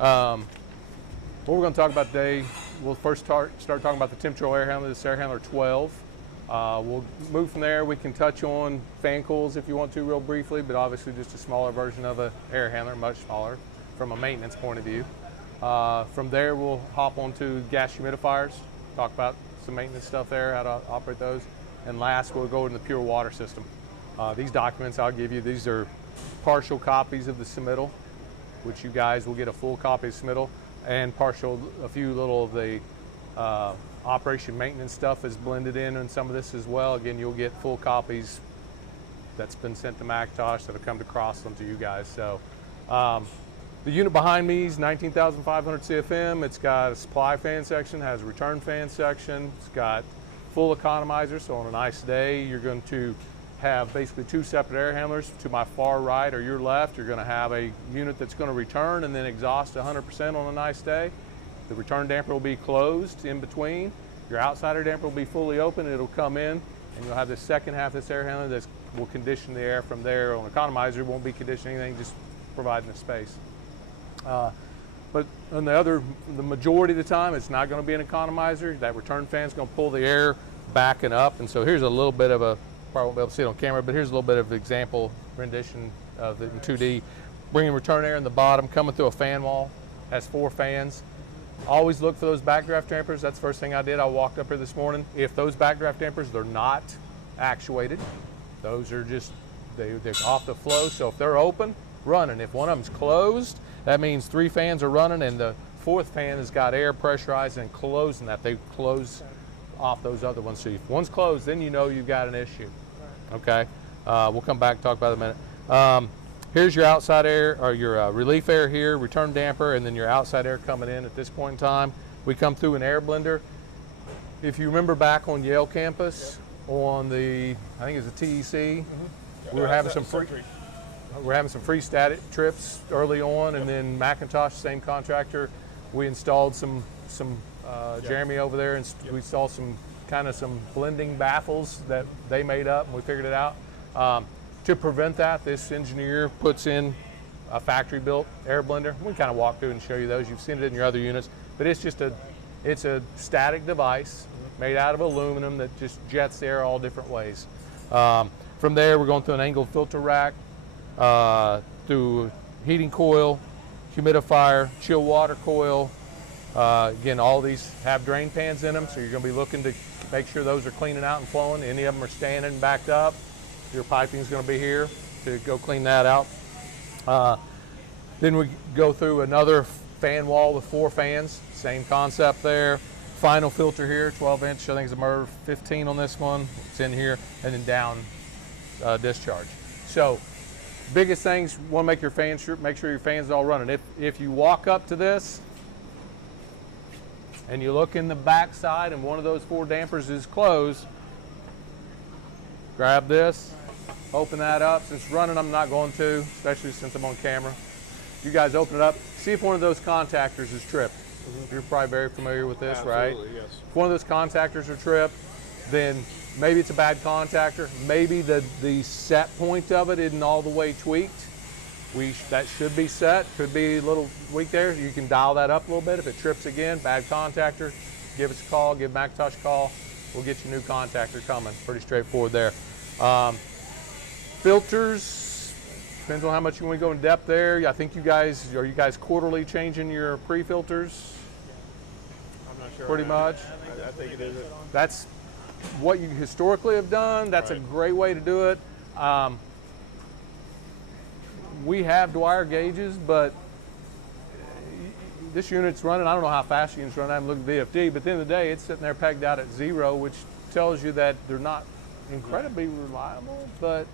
What we're going to talk about today, we'll first start talking about the temperature air handler, this air handler 12. We'll move from there. We can touch on fan coils if you want to real briefly, but obviously just a smaller version of an air handler, much smaller from a maintenance point of view. From there, we'll hop onto gas humidifiers, talk about some maintenance stuff there, how to operate those. And last, we'll go into the pure water system. These documents I'll give you, these are partial copies of the submittal, which you guys will get a full copy of the submittal, and a few little of the operation maintenance stuff is blended in some of this as well. Again, you'll get full copies that's been sent to Macintosh that have come to Crossland to you guys. So the unit behind me is 19,500 CFM. It's got a supply fan section, has a return fan section. It's got full economizer, so on a nice day, you're going to have basically two separate air handlers. To my far right or your left, you're going to have a unit that's going to return and then exhaust 100% on a nice day. The return damper will be closed in between. Your outsider damper will be fully open. It'll come in, and you'll have the second half of this air handler that will condition the air from there. On economizer, won't be conditioning anything, just providing the space. But on the majority of the time, it's not going to be an economizer. That return fan is going to pull the air back and up. And so here's a little bit of probably won't be able to see it on camera, but here's a little bit of example rendition of it in 2D. Bringing return air in the bottom, coming through a fan wall, has 4 fans. Always look for those backdraft dampers. That's the first thing I did. I walked up here this morning. If those backdraft dampers, they're not actuated. Those are just, they're off the flow. So if they're open, running. If one of them's closed, that means 3 fans are running and the 4th fan has got air pressurized and closing that. They close off those other ones. So if one's closed, then you know you've got an issue. Okay, we'll come back and talk about it in a minute. Here's your outside air, or your relief air here, return damper, and then your outside air coming in at this point in time. We come through an air blender. If you remember back on Yale campus, on the, I think it's the TEC, we were having some free static trips early on, and then Macintosh, same contractor, we installed some Jeremy over there, and we installed some blending baffles that they made up, and we figured it out. To prevent that, this engineer puts in a factory-built air blender. We kind of walk through and show you those. You've seen it in your other units, but it's a static device made out of aluminum that just jets the air all different ways. From there, we're going through an angled filter rack, through heating coil, humidifier, chill water coil. Again, all these have drain pans in them, so you're going to be looking to make sure those are cleaning out and flowing. Any of them are standing and backed up, your piping is going to be here to go clean that out. Then we go through another fan wall with 4 fans, same concept there. Final filter here, 12-inch, I think it's a MERV 15 on this one. It's in here, and then down discharge. So biggest things, want to make your fans, make sure your fans are all running. If you walk up to this and you look in the back side and one of those 4 dampers is closed, grab this, open that up. Since it's running, I'm not going to, especially since I'm on camera. You guys open it up, see if one of those contactors is tripped. You're probably very familiar with this, right? Yes. If one of those contactors are tripped, then maybe it's a bad contactor. Maybe the set point of it isn't all the way tweaked. That should be set. Could be a little weak there. You can dial that up a little bit. If it trips again, bad contactor, give us a call, give Macintosh a call. We'll get you a new contactor coming. Pretty straightforward there. Filters, depends on how much you want to go in depth there. I think are you guys quarterly changing your pre-filters? I'm not sure. Pretty much. I think it is. That's what you historically have done. That's right. A great way to do it. We have Dwyer gauges, but this unit's running, I don't know how fast the unit's running, I haven't looked at VFD, but at the end of the day, it's sitting there pegged out at 0, which tells you that they're not incredibly reliable, but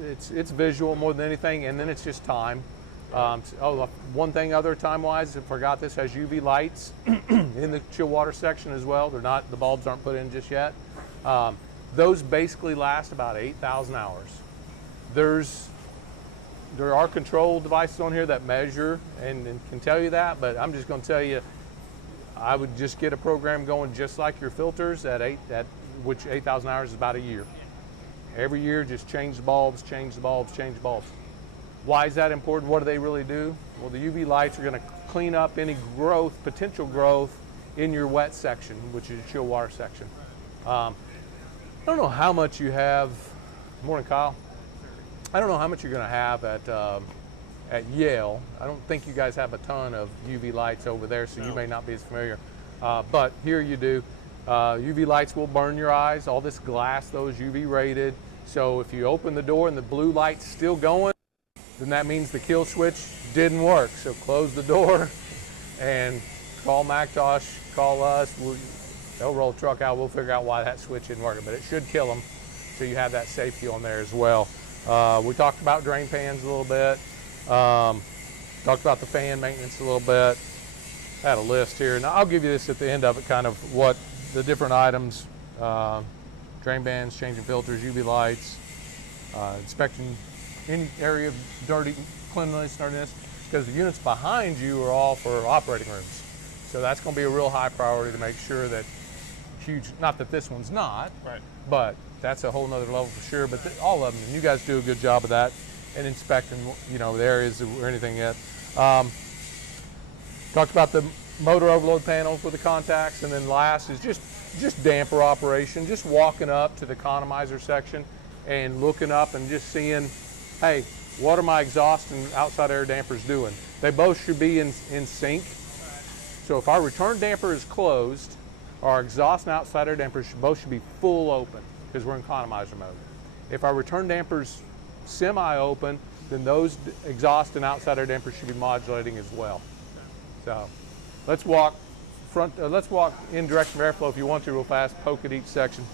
it's visual more than anything, and then it's just time. One thing other time-wise, I forgot this, has UV lights in the chill water section as well. They're not, the bulbs aren't put in just yet. Those basically last about 8,000 hours. There are control devices on here that measure and can tell you that, but I'm just going to tell you, I would just get a program going just like your filters which 8,000 hours is about a year. Every year, just change the bulbs, change the bulbs, change the bulbs. Why is that important? What do they really do? Well, the UV lights are going to clean up any growth, potential growth in your wet section, which is your chill water section. I don't know how much you have. Morning, Kyle. I don't know how much you're going to have at Yale. I don't think you guys have a ton of UV lights over there, so you may not be as familiar. But here you do. UV lights will burn your eyes. All this glass, though, is UV rated. So if you open the door and the blue light's still going, then that means the kill switch didn't work. So close the door and call McTosh, call us. They'll roll the truck out. We'll figure out why that switch isn't working, but it should kill them. So you have that safety on there as well. We talked about drain pans a little bit. Talked about the fan maintenance a little bit. I had a list here, and I'll give you this at the end of it, kind of what the different items, drain pans, changing filters, UV lights, inspecting any area of dirty cleanliness, because the units behind you are all for operating rooms. So that's going to be a real high priority to make sure that not that this one's not, Right. but that's a whole nother level for sure. But all of them, and you guys do a good job of that and inspecting, the areas or anything yet. Talked about the motor overload panels with the contacts, and then last is just damper operation, just walking up to the economizer section and looking up and just seeing, hey, what are my exhaust and outside air dampers doing? They both should be in sync. So if our return damper is closed, our exhaust and outside air dampers both should be full open because we're in economizer mode. If our return damper's semi-open, then those exhaust and outside air dampers should be modulating as well. So let's walk in direction of airflow if you want to real fast, poke at each section.